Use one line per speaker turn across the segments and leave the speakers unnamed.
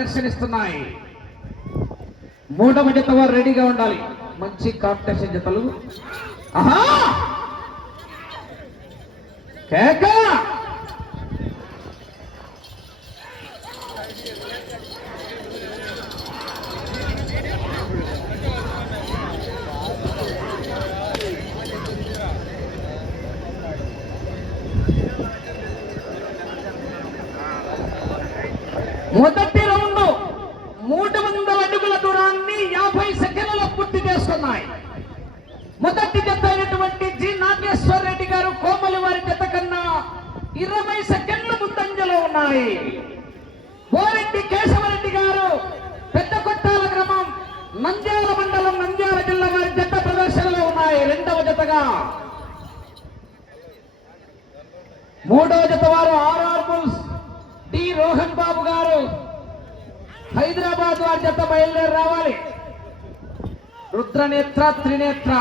జతగా ప్రదర్శనిస్తున్నాయి. మూడవ జత వారు రెడీగా ఉండాలి. మంచి కాంపిటీషన్ జతలు. ఆహా! కేక! మొదటి రౌండ్ మూడు వందల అడుగుల దూరాన్ని యాభై సెకండ్లలో పూర్తి చేస్తున్నాయి మొదటి జత అయినటువంటి జి నాగేశ్వర రెడ్డి గారు కోమలి వారి జత కన్నా ఇరవై సెకండ్లు ముందంజలో ఉన్నాయి. పోరెడ్డి కేశవరెడ్డి గారు పెద్ద కొట్టాల గ్రామం నంద్యాల మండలం నంద్యాల జిల్లా వారి జత ప్రదర్శనలో ఉన్నాయి. రెండవ జతగా. మూడవ జత వారు RR bulls D Rohan Babu garu. Hyderabad వారి జత బయలుదేరి రావాలి. రుద్రనేత్ర త్రినేత్ర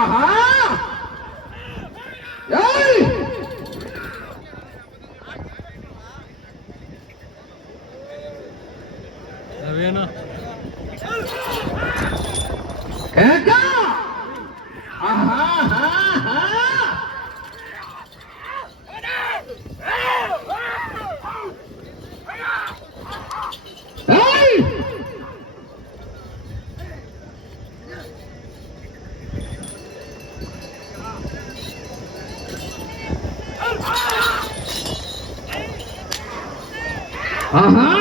ఆహా,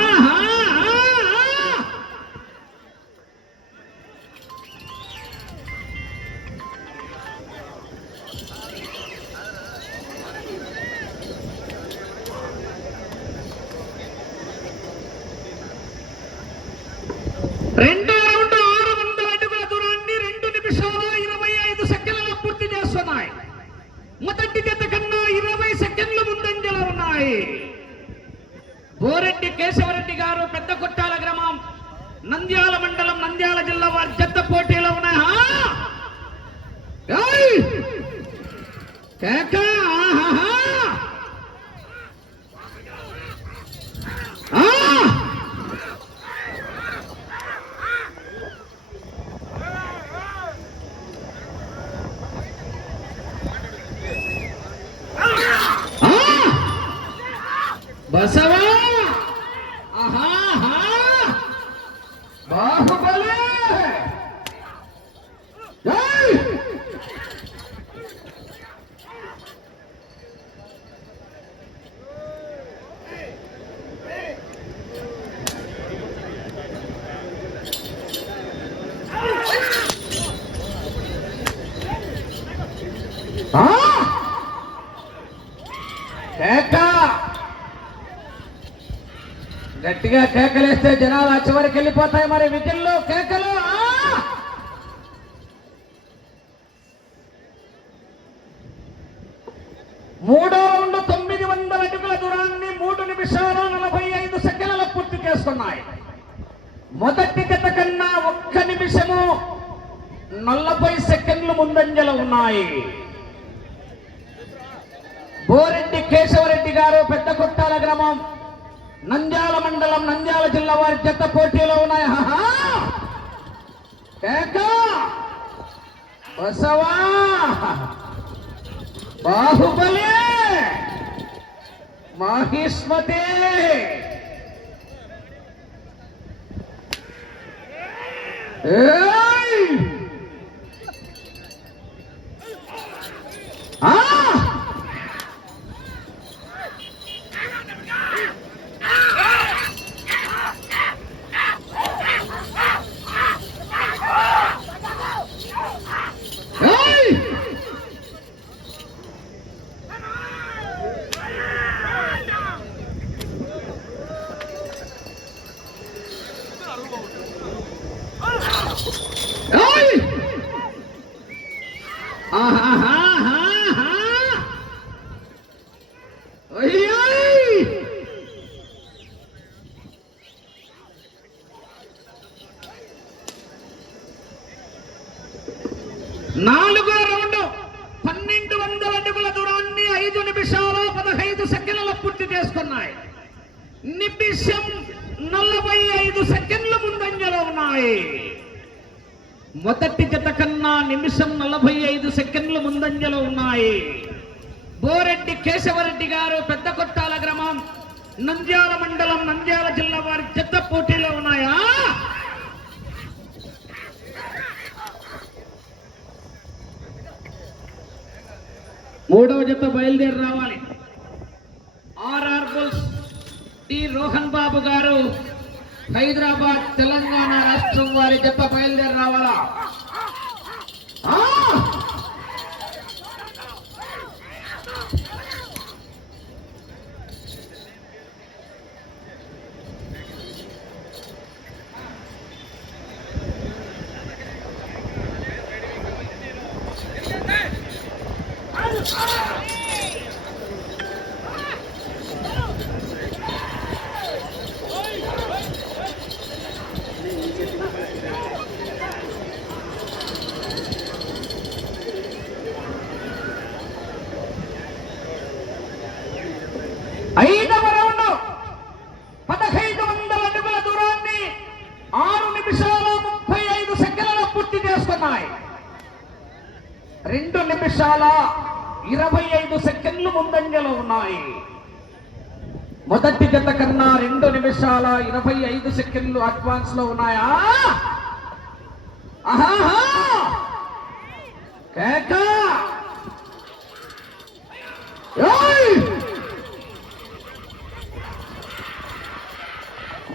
బోరెడ్డి కేశవరెడ్డి గారు పెద్ద కొట్టాల గ్రామం. నంద్యాల మండలం నంద్యాల జిల్లా వారి జత పోటీలో ఉన్నాయా హా? ఏయ్! కేక! ఆహాహా! ఆ! ఆ! బసవా ఆహాహా! బాహుబలి ఏయ్! ఆ! కేక గట్టిగా కేకలేస్తే జనాలు ఆ చివరికి వెళ్ళిపోతాయి మరి విధుల్లో కేకలు. మూడో రౌండ్ తొమ్మిది వందల అడుగుల దూరాన్ని మూడు నిమిషాలు నలభై ఐదు సెకండ్ల పూర్తి చేస్తున్నాయి మొదటి గత కన్నా ఒక్క నిమిషము నలభై సెకండ్లు ముందంజలు ఉన్నాయి. బోరెడ్డి కేశవరెడ్డి గారు పెద్ద కొట్టాల గ్రామం. నంద్యాల మండలం నంద్యాల జిల్లా వారి జత పోటీలో ఉన్నాయి. బసవా! బాహుబలి! మాహిష్మతి! ఆ! నాలుగో రౌండ్. పన్నెండు ఐదు నిమిషాలు పదహైదు సెకండ్ల పూర్తి చేసుకున్నాయి. నిమిషం నలభై ఐదు సెకండ్ల ముందంజలో ఉన్నాయి. మొదటి జత కన్నా నిమిషం నలభై ఐదు సెకండ్లు ముందంజలో ఉన్నాయి. బోరెడ్డి కేశవరెడ్డి గారు పెద్ద కొట్టాల గ్రామం. నంద్యాల మండలం నంద్యాల జిల్లా వారి జత పోటీలో ఉన్నాయి. మూడవ జత బయలుదేరి రావాలి. RR bulls T Rohan Babu garu Hyderabad Telangana రాష్ట్రం వారి జత బయలుదేరి రావాలా ఆ! ఐదవ రౌండ్ పదహైదు వందల అడుగుల దూరాన్ని ఆరు నిమిషాల ముప్పై ఐదు సెకండ్ల పూర్తి చేసుకున్నాయి రెండు నిమిషాల ఇరవై ఐదు సెకండ్లు ముందంజలో ఉన్నాయి. మొదటి జత కన్నా రెండు నిమిషాల ఇరవై ఐదు సెకండ్లు అడ్వాన్స్లో ఉన్నాయా? ఆహాహా!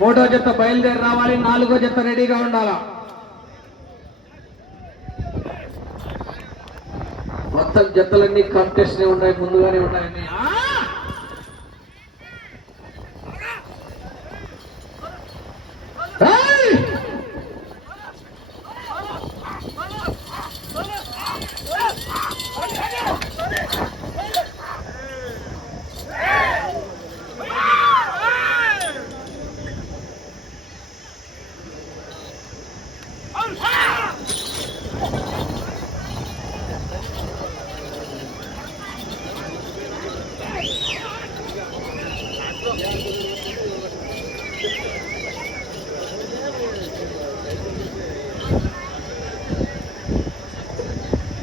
మూడో జత బయలుదేరి రావాలి నాలుగో జత రెడీగా ఉండాలా? మొత్తం జతలన్నీ కాంపిటీషన్ ఉన్నాయి ముందుగానే ఉన్నాయని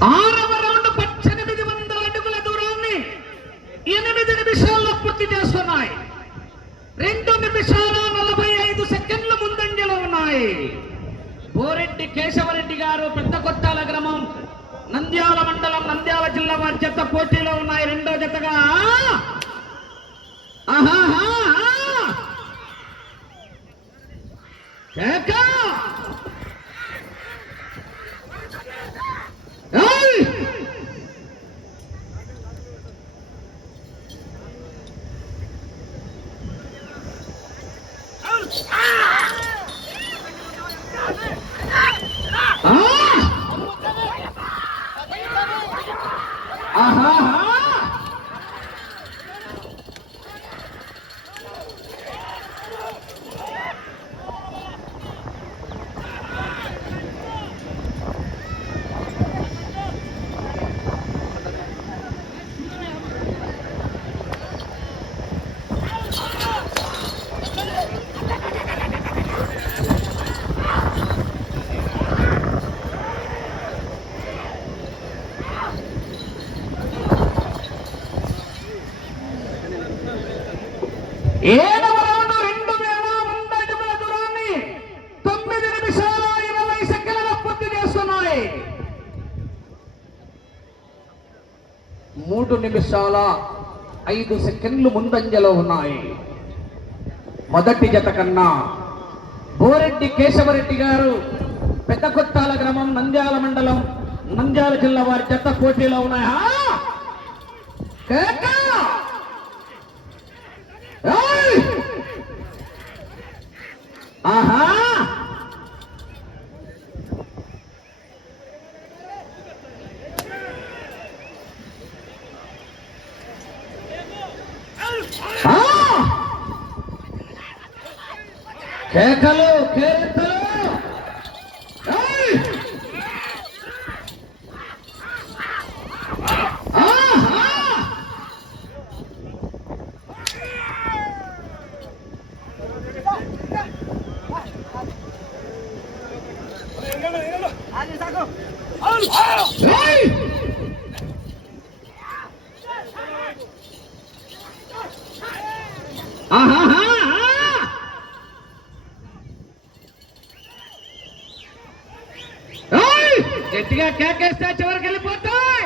¡Ah! నిమిషాల ఐదు సెకండ్లు ముందంజలో ఉన్నాయి. మొదటి జత కన్నా బోరెడ్డి కేశవరెడ్డి గారు పెద్ద కొత్తాల గ్రామం నంద్యాల మండలం నంద్యాల జిల్లా వారి జత పోటీలో ఉన్నాయా. గట్టిగా కేకేస్తే చివరికి వెళ్ళిపోతాయి.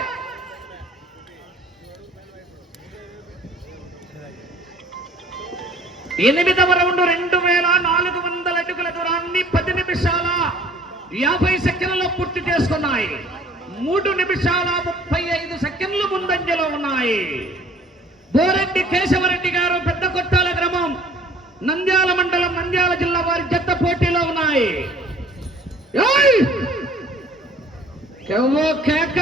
ఎనిమిదవ రౌండ్ రెండు వేల నాలుగు వందల అడుగుల దూరాన్ని పది నిమిషాల యాభై సెకండ్ ఉన్నాయి. మూడు నిమిషాల ముప్పై ఐదు సెకండ్లు ముందంజలో ఉన్నాయి. బోరెడ్డి కేశవరెడ్డి గారు పెద్ద కొట్టాల గ్రామం నంద్యాల మండలం నంద్యాల జిల్లా వారి జత పోటీలో ఉన్నాయి. కేక?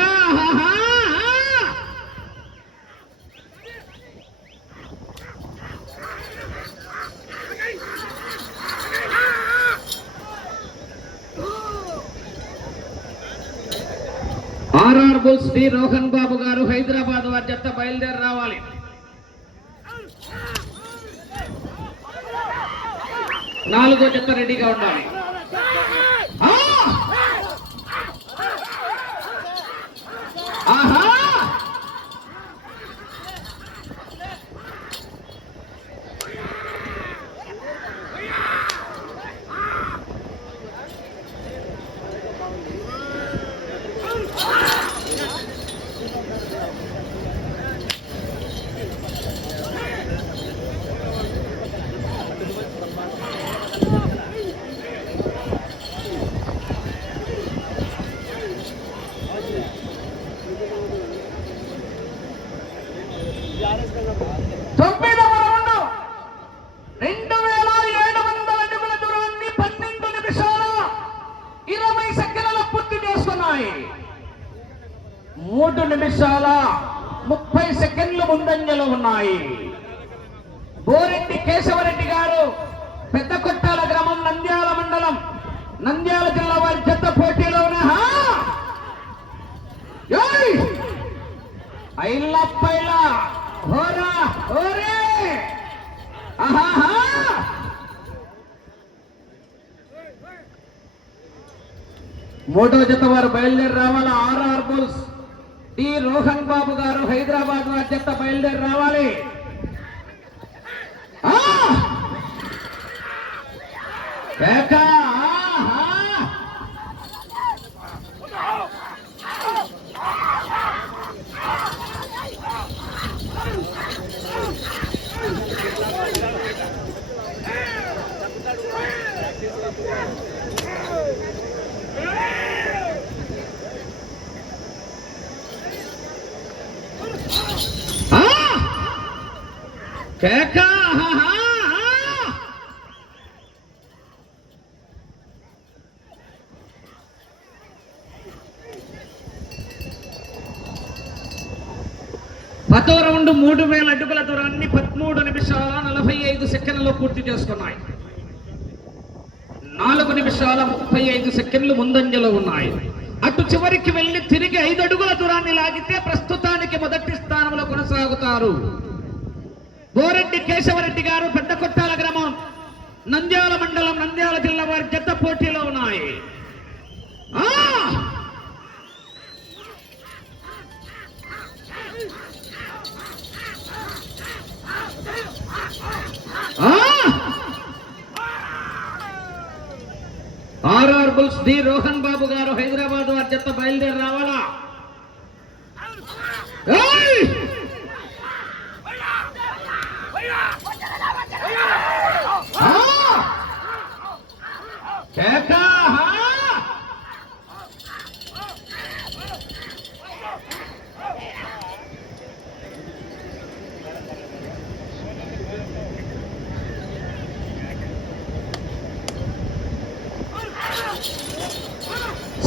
ఆహా! డి రోహన్ బాబు గారు హైదరాబాద్ వారి జత బయలుదేరి రావాలి నాలుగో జత రెడీగా ఉండాలి ఆ! ఆహా తొమ్మిదవ రౌండ్ రెండు వేల ఏడు వందల అడుగుల దూరాన్ని పన్నెండు నిమిషాల ఇరవై సెకండ్ల పూర్తి ఉన్నాయి. మూడు నిమిషాల ముప్పై సెకండ్లు ముందంజలో ఉన్నాయి. బోరెడ్డి కేశవరెడ్డి గారు పెద్ద కొట్టాల గ్రామం నంద్యాల మండలం నంద్యాల జిల్లా వారి జత పోటీలో ఉన్నా ఐల్లప్పైల హోరా హోరే! ఆహా మూడో జత వారు బయలుదేరి రావాలి? RR bulls. D Rohan Babu garu Hyderabad వారి జత బయలుదేరి రావాలి. ఆ! పదో రౌండ్ మూడు వేల అడుగుల దూరాన్ని పదమూడు నిమిషాల నలభై ఐదు సెకండ్లలో పూర్తి చేసుకున్నాయి. నాలుగు నిమిషాల ముప్పై ఐదు సెకండ్లు ముందంజలో ఉన్నాయి. అటు చివరికి వెళ్ళి తిరిగి ఐదు అడుగుల దూరాన్ని లాగితే ప్రస్తుతానికి మొదటి స్థానంలో కొనసాగుతారు. గోరెడ్డి కేశవరెడ్డి గారు పెద్ద కొట్టాల గ్రామం నంద్యాల మండలం నంద్యాల జిల్లా వారి జత పోటీలో ఉన్నాయి. RR bulls D Rohan Babu garu Hyderabad వారి చెత్త బయలుదేరి రావాలా ఏయ్! ఆ! కేక! ఆహా!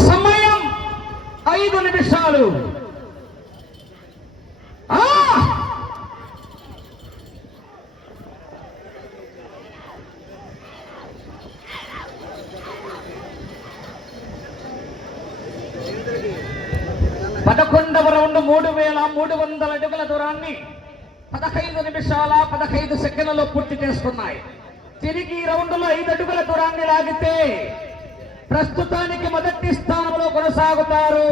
సమయం ఐదు నిమిషాలు ఆ! పదకొండవ రెండు మూడు వేల మూడు వందల అడుగుల దూరాన్ని పదహైదు నిమిషాల పదహైదు సెకండ్లలో పూర్తి చేసుకున్నాయి. తిరిగి ఈ రౌండ్లో ఐదు అడుగుల దూరాన్ని లాగితే ప్రస్తుతానికి మొదటి స్థానంలో కొనసాగుతారు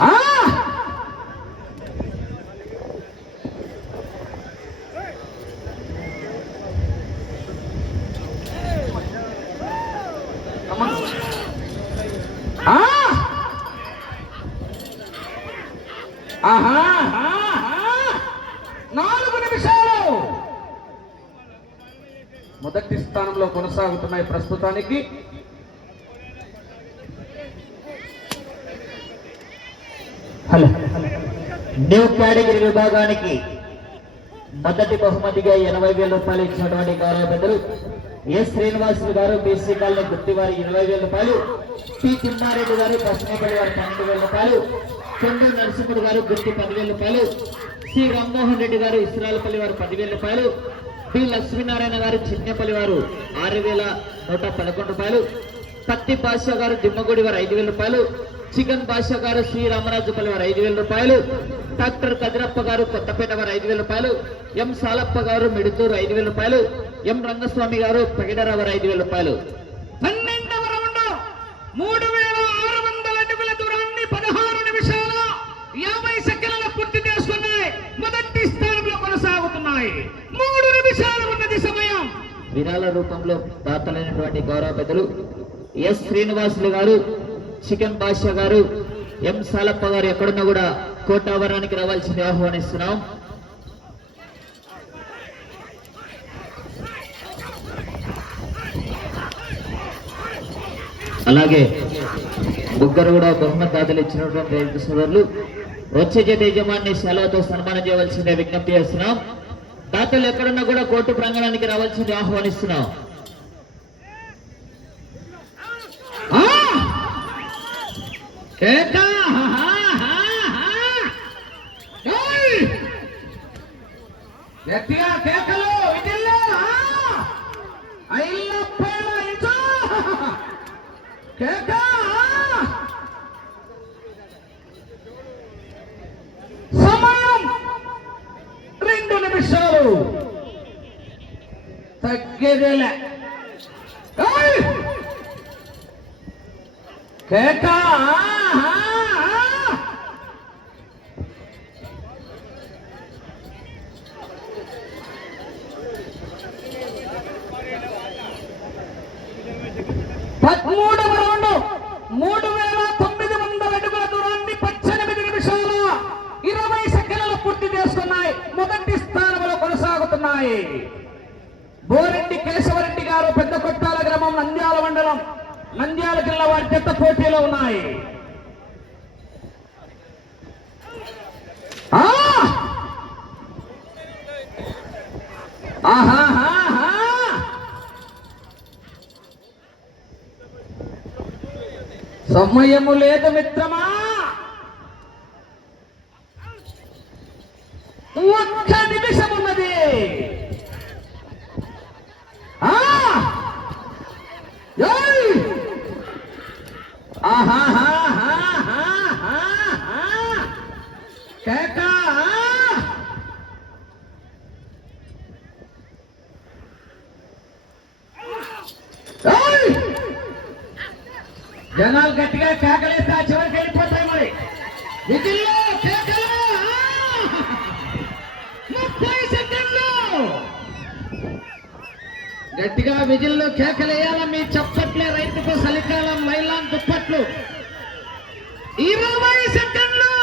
ఆ! మొదటి స్థానంలో కొనసాగుతున్నాయి ప్రస్తుతానికి.
హలో. న్యూ కేటగిరీ విభాగానికి మొదటి బహుమతిగా ఎనభై వేల రూపాయలు ఇచ్చినటువంటి గౌరవ పెద్దలు ఎస్ శ్రీనివాసులు గారు బీసీ కాలనీ గుర్తి వారి ఇరవై వేల రూపాయలు పి తిమ్మారెడ్డి గారు పశ్చిమపల్లి వారి పన్నెండు వేల రూపాయలు చంద్ర నరసింహుడు గారు గుర్తి పదివేల రూపాయలు సి రామ్మోహన్ రెడ్డి గారు ఇస్రాలపల్లి వారు పదివేల రూపాయలు పి లక్ష్మీనారాయణ గారు చిన్నపల్లి వారు ఆరు వేల నూట పదకొండు రూపాయలు. పత్తి బాషా గారు దిమ్మగుడి వారు ఐదు వేల రూపాయలు. చికెన్ బాషా గారు శ్రీ రామరాజుపల్లి వారు ఐదు వేల రూపాయలు. డాక్టర్ కదిరప్ప గారు కొత్తపేట వారు ఐదు వేల రూపాయలు. ఎం సాలప్ప గారు మిడుతూరు ఐదు వేల రూపాయలు. ఎం రంగస్వామి గారు పగిడర వారు ఐదు వేల రూపాయలు.
పన్నెండవ రౌండ్ మూడు వేల ఆరు వందల అడుగుల దూరాన్ని పదహారు నిమిషాల యాభై సెకండ్ల పూర్తి చేసుకున్నాయి మొదటి స్థానంలో కొనసాగుతున్నాయి మూడు నిమిషాలు ఉన్నది సమయం
విరాళ రూపంలో దాతలైనటువంటి గౌరవ పెద్దలు ఎస్ శ్రీనివాసులు గారు చికెన్ బాషా గారు ఎం సాలప్ప గారు ఎక్కడున్నా కూడా కోటావరానికి రావాల్సింది ఆహ్వానిస్తున్నాం. అలాగే ముగ్గురు కూడా బహుమతి దాతలు ఇచ్చినటువంటి రైతు సోదరులు వచ్చే జత యజమాని సెలవుతో సన్మానం చేయవలసిందే విజ్ఞప్తి చేస్తున్నాం. దాతలు ఎక్కడున్నా కూడా కోర్టు ప్రాంగణానికి రావాల్సింది ఆహ్వానిస్తున్నాం.
ఏకా! కేక! హా, హా, హా, హా! ఏయ్! గట్టిగా కేకలు విజిల్లు! ఆ! ఐలప్పేల ఇంచు! కేక! ఆ! సమయం రెండు నిమిషాలు తగ్గేదేలే ఏయ్! కేక పదమూడవ రౌండ్ మూడు వేల తొమ్మిది వందల అడుగుల దూరాన్ని పద్దెనిమిది నిమిషాల ఇరవై సెకండ్లు పూర్తి చేసుకున్నాయి మొదటి స్థానంలో కొనసాగుతున్నాయి. బోరెడ్డి కేశవరెడ్డి గారు పెద్ద కొట్టాల గ్రామం నంద్యాల మండలం. నంద్యాల జిల్లా వారి జత పోటీలో ఉన్నాయి ఆ! ఆహాహాహా! సమయము లేదు మిత్రమా. ఒక్క నిమిషం ఉన్నది ఆ! ఏయ్! ఆహాహాహాహాహా! కేక! ఏయ్! జనాలు గట్టిగా కేకలేస్తే ఆ చివరికి వెళ్ళిపోతాయి మరి విజిల్లో కేకలు ఆ! ముప్పై సెకండ్లు గట్టిగా విజిల్లో కేకలేయాల మీ చప్పట్లే రైతుకు చలికాలం లైలాన్ దుప్పట్లు ఇరవై సెకండ్లు.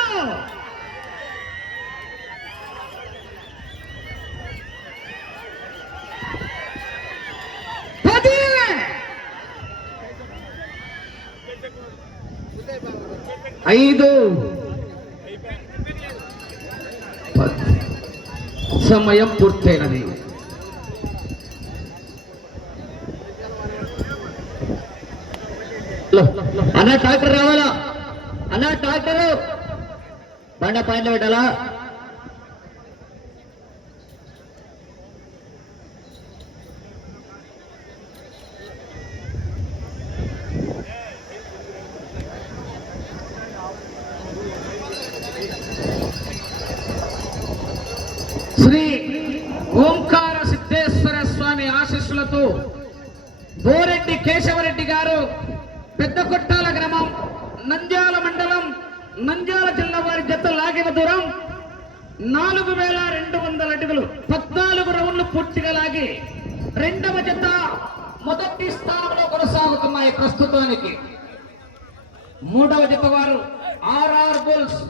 పది. ఐదు. సమయం పూర్తయినది. பாயிண்ட்ல விட்டாலும் నాలుగు వేల రెండు వందల అడుగులు పద్నాలుగు రౌండ్లు పూర్తిగా లాగి రెండవ జత మొదటి స్థానంలో కొనసాగుతున్నాయి ప్రస్తుతానికి. మూడవ జత వారు ఆర్ఆర్ బుల్స్.